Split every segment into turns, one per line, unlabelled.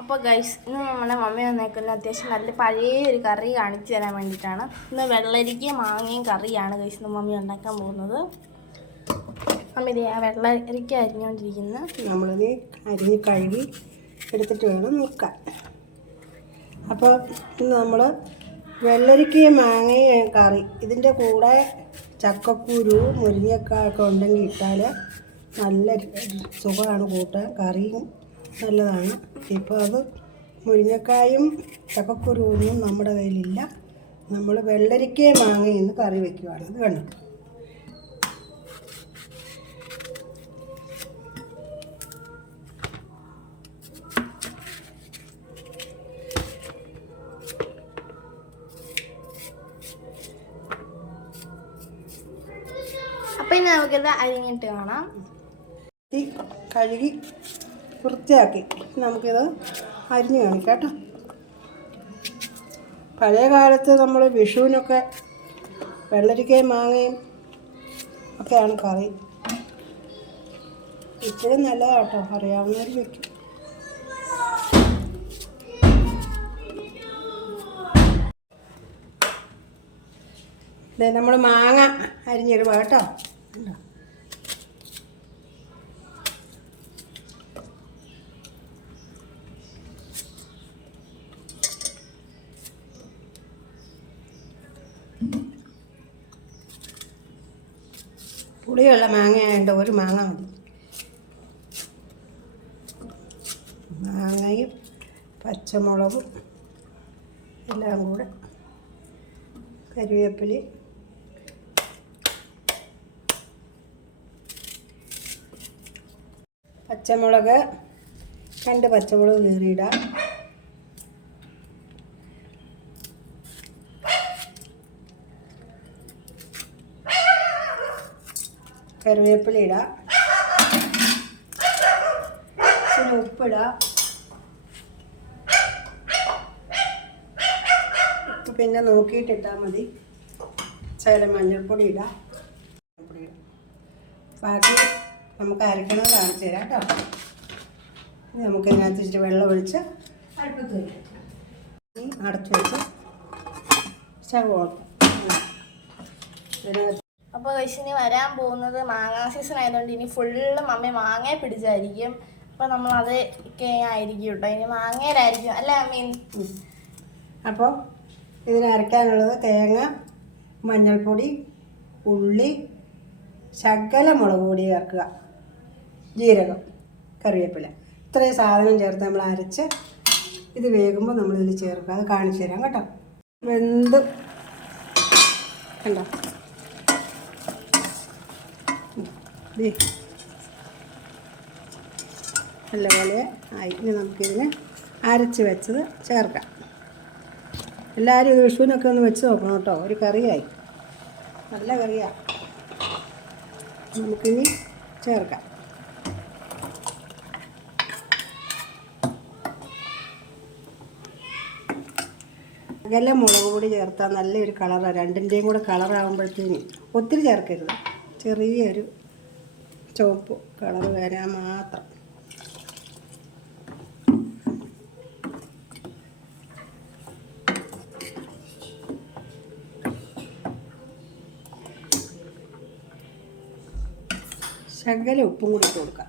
അപ്പോൾ ഗൈസ് ഇന്ന് നമ്മുടെ മമ്മി വന്നേക്കുന്ന അത്യാവശ്യം നല്ല പഴയ ഒരു കറി കാണിച്ചു തരാൻ വേണ്ടിയിട്ടാണ്. ഇന്ന് വെള്ളരിക്ക മാങ്ങയും കറിയാണ് ഗൈസ് ഇന്ന് മമ്മി ഉണ്ടാക്കാൻ പോകുന്നത്. മമ്മി ആ വെള്ളരിക്ക അരിഞ്ഞുകൊണ്ടിരിക്കുന്നു
നമ്മളത് അരിഞ്ഞ് കഴുകി എടുത്തിട്ട് വേണം നിൽക്കാൻ അപ്പോൾ ഇന്ന് നമ്മൾ വെള്ളരിക്കയും മാങ്ങയും കറി ഇതിന്റെ കൂടെ ചക്കക്കുരു മുരിങ്ങക്കായൊക്കെ ഉണ്ടെങ്കിൽ ഇട്ടാൽ നല്ല സുഖമാണ് കൂട്ടാൻ കറിയും. നല്ലതാണ്. ഇപ്പോൾ അത് മുരിങ്ങക്കായും ചക്കക്കുരുവൊന്നും നമ്മുടെ കയ്യിലില്ല. നമ്മൾ വെള്ളരിക്കയെ മാങ്ങയെന്ന് കറി വയ്ക്കുവാണ് അത് വേണം
അപ്പം ഇനി നമുക്കിത് അരിഞ്ഞിട്ട് കാണാം.
കഴുകി വൃത്തിയാക്കി. നമുക്കിത് അരിഞ്ഞ് കാണിക്കാം കേട്ടോ. പഴയ കാലത്ത് നമ്മൾ വിഷുവിനൊക്കെ വെള്ളരിക്കയും മാങ്ങയും ഒക്കെയാണ് കറി. ഇപ്പോഴും നല്ലതാണ് കേട്ടോ അറിയാവുന്നവർ വയ്ക്കും നമ്മൾ മാങ്ങ അരിഞ്ഞിടുക കേട്ടോ. കണ്ടോ പുളിയുള്ള മാങ്ങയായതുകൊണ്ട് ഒരു മാങ്ങ മതി. മാങ്ങയും പച്ചമുളകും എല്ലാം കൂടെ കരിവേപ്പില. പച്ചമുളക് രണ്ട് പച്ചമുളക് കീറിയിടാം. കറിവേപ്പില ഇടാം. ഇച്ചിരി ഉപ്പിടാം ഉപ്പ് പിന്നെ നോക്കിയിട്ടിട്ടാൽ മതി. ചില മഞ്ഞൾപ്പൊടി ഇടാം. ബാക്കി നമുക്ക് അരക്കണത് കാണിച്ചു തരാം കേട്ടോ. നമുക്ക് ഇതിനകത്ത് ഇച്ചിരി വെള്ളം ഒഴിച്ച് അടുപ്പത്ത് വയ്ക്കാം അടച്ചു വെച്ച് സ്റ്റവ് ഓഫ് ഇതിനകത്ത്
അപ്പോൾ ഇനി വരാൻ പോകുന്നത് മാങ്ങാ സീസൺ ആയതുകൊണ്ട് ഇനി ഫുള്ള് മമ്മി മാങ്ങയെ പിടിച്ചായിരിക്കും. അപ്പോൾ നമ്മൾ അത് ആയിരിക്കും കേട്ടോ ഇനി മാങ്ങയിലായിരിക്കും. അല്ല മീൻ
അപ്പോൾ ഇതിന് അരയ്ക്കാനുള്ളത് തേങ്ങ മഞ്ഞൾപ്പൊടി ഉള്ളി ശകല മുളക് പൊടി ചേർക്കുക. ജീരകം കറിവേപ്പില. ഇത്രയും സാധനം ചേർത്ത് നമ്മൾ അരച്ച് ഇത് വേകുമ്പോൾ നമ്മളിതിൽ ചേർക്കുക. അത് കാണിച്ചു തരാം കേട്ടോ. വെന്ത്. കണ്ടോ? നല്ലപോലെ ആയി. ഇനി നമുക്കിതിന് അരച്ച് വെച്ചത് ചേർക്കാം. എല്ലാവരും ഇത് വിഷുവിനൊക്കെ ഒന്ന് വെച്ച് നോക്കണം കേട്ടോ. ഒരു കറിയായി. നല്ല കറിയാണ് നമുക്കിനി ചേർക്കാം. അകലെ മുളക് പൊടി ചേർത്താൽ നല്ലൊരു കളറാണ് രണ്ടിന്റെയും കൂടെ കളറാകുമ്പോഴത്തേന് ഒത്തിരി ചേർക്കരുത്. ചെറിയൊരു ചുവപ്പ് കളർ വരാൻ മാത്രം. ശകല ഉപ്പും കൂടി കൊടുക്കാം.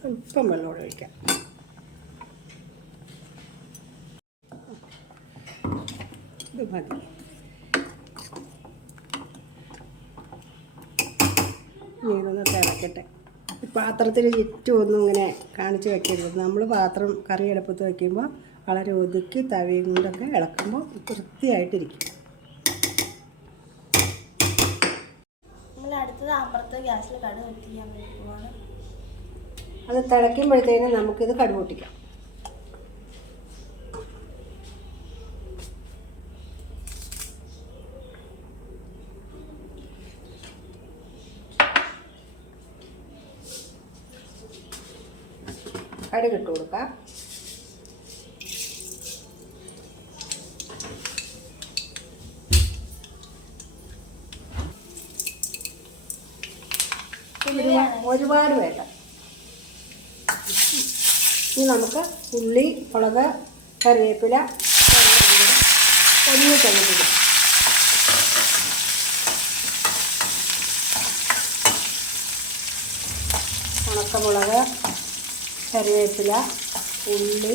സ്വല്പം വെള്ളം ഒഴിക്കാം. ഇത് മതി. ഇതൊന്ന് തിളക്കട്ടെ. പാത്രത്തിൽ ചുറ്റും ഒന്നും ഇങ്ങനെ കാണിച്ച് വെക്കരുത്. നമ്മൾ പാത്രം കറി അടുപ്പത്ത് വയ്ക്കുമ്പോൾ വളരെ ഒതുക്കി തവിയും കൊണ്ടൊക്കെ ഇളക്കുമ്പോൾ വൃത്തിയായിട്ടിരിക്കും.
നമ്മൾ അടുത്തത് അപ്പുറത്ത് ഗ്യാസിൽ
അത് തിളയ്ക്കുമ്പോഴത്തേനും നമുക്കിത് കടുക് കടുക് ഇട്ട് കൊടുക്കാം. ഒരുപാട് വേണ്ട. ഇനി നമുക്ക് ഉള്ളി മുളക് കറിവേപ്പില പതിയെ തന്നിട്ടിടും ഉണക്കമുളക് കറിവേപ്പില ഉള്ളി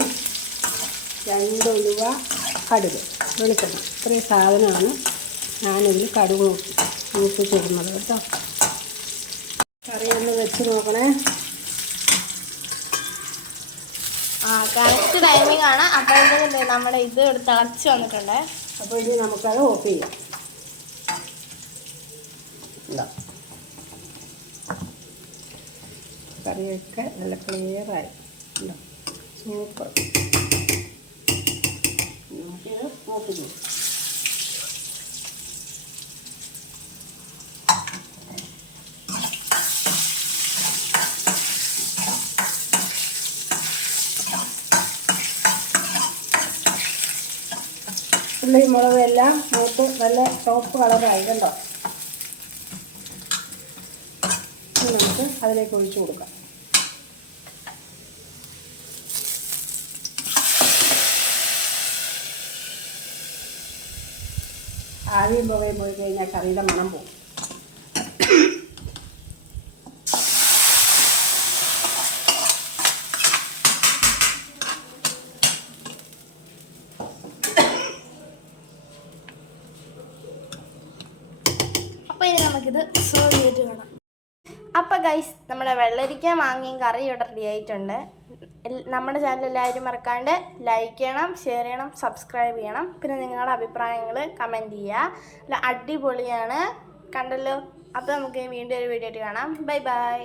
രണ്ട് ഉലുവ കടുക്. വെളുത്തുള്ളി ഇത്രയും സാധനമാണ് ഞാനിതിൽ കടുക് മൂപ്പിച്ചിടുന്നത് കേട്ടോ. കറി ഒന്ന് വെച്ച് നോക്കണേ.
ആ കറക്റ്റ് ടൈമിംഗ് ആണ്. അപ്പോഴത്തേക്കും നമ്മുടെ ഇത് ഇവിടെ തിളച്ച് വന്നിട്ടുണ്ട്.
അപ്പോൾ ഇനി നമുക്കത് ഓഫ് ചെയ്യാം. കറിയൊക്കെ നല്ല ക്ലിയറായി ഉണ്ടോ? സൂപ്പർ നമുക്കിത് ഓഫ് ചെയ്യാം ഉള്ളി മുളകെല്ലാം മൂത്ത് നല്ല ടോപ്പ് കളറായി കണ്ടോ? നമുക്ക് അതിലേക്ക് ഒഴിച്ചു കൊടുക്കാം. ആവിയും പുകയും പോയി കഴിഞ്ഞാൽ കറിയുടെ മണം പോകും.
അപ്പോൾ ഇനി നമുക്കിത് സെർവ് ചെയ്തിട്ട് ഗൈസ് നമ്മുടെ വെള്ളരിക്ക മാങ്ങയും കറി ഇവിടെ റെഡി ആയിട്ടുണ്ട്. നമ്മുടെ ചാനൽ എല്ലാവരും മറക്കാണ്ട് ലൈക്ക് ചെയ്യണം ഷെയർ ചെയ്യണം സബ്സ്ക്രൈബ് ചെയ്യണം. പിന്നെ നിങ്ങളുടെ അഭിപ്രായങ്ങൾ കമന്റ് ചെയ്യുക. അല്ല അടിപൊളിയാണ്. കണ്ടല്ലോ? അപ്പോൾ നമുക്ക് വീണ്ടും ഒരു വീഡിയോ ആയിട്ട് കാണാം. Bye bye